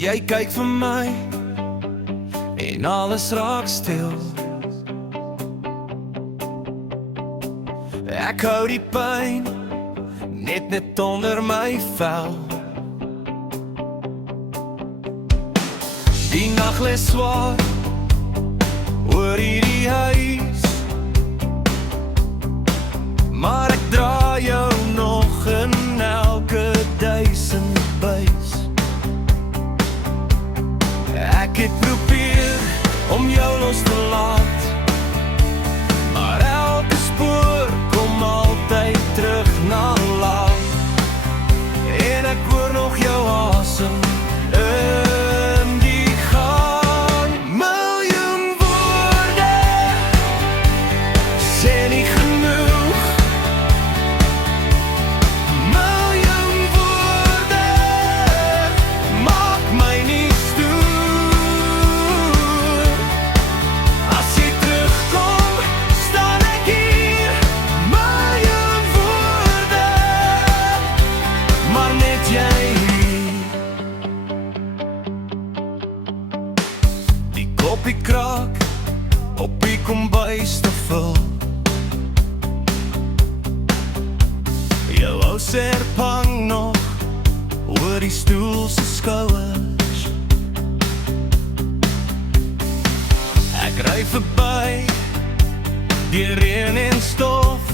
Jy kyk vir my en alles raak stil. Ek hou die pyn net onder my vel. Die nag lê swaar oor hierdie huis, maar ek dra jou nog in elke duisend buis. Ek het probeer om jou los te laat, maar elke spoor kom altyd terug na laat. En ek hoor nog jou asem in die gang. Miljoen woorde sê nie genoeg. Miljoen woorde maak my nie stoer. As jy terugkom, staan ek hier. Miljoen woorde, maar net jy. Die koppie kraak op die kombuistafel. Jou ou serp hang nog oor die stoel se skouers. Ek ry verby die reën en stof,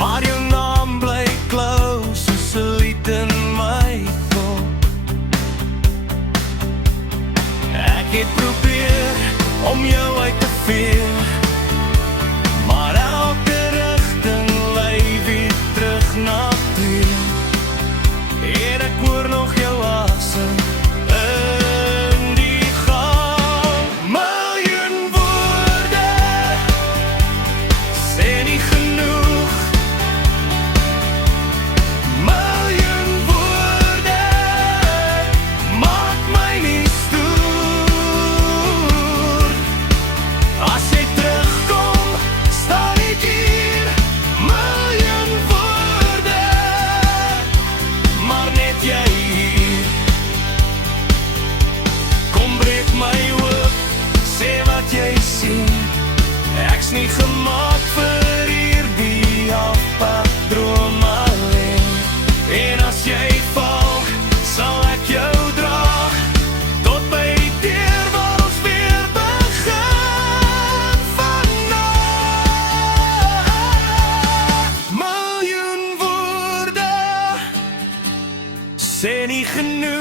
maar jou naam bly klou soos 'n lied in my kop. Ek het probeer om jou uit te vee, maar elke rigting lei weer terug na twee. En ek hoor nog jou asem in die gang. Miljoen woorde sê nie genoeg. Miljoen woorde maak my nie stoer. As jy terugkom, staan ek hier. Miljoen woorde, maar net jy hier. Kom breek my oop, sê wat jy sien. Ek's nie gemaak vir hierdie halfpad droom alleen. En as jy val, sal ek jou dra tot by die deur waar ons weer begin vanaf. Miljoen woorde sê nie genoeg.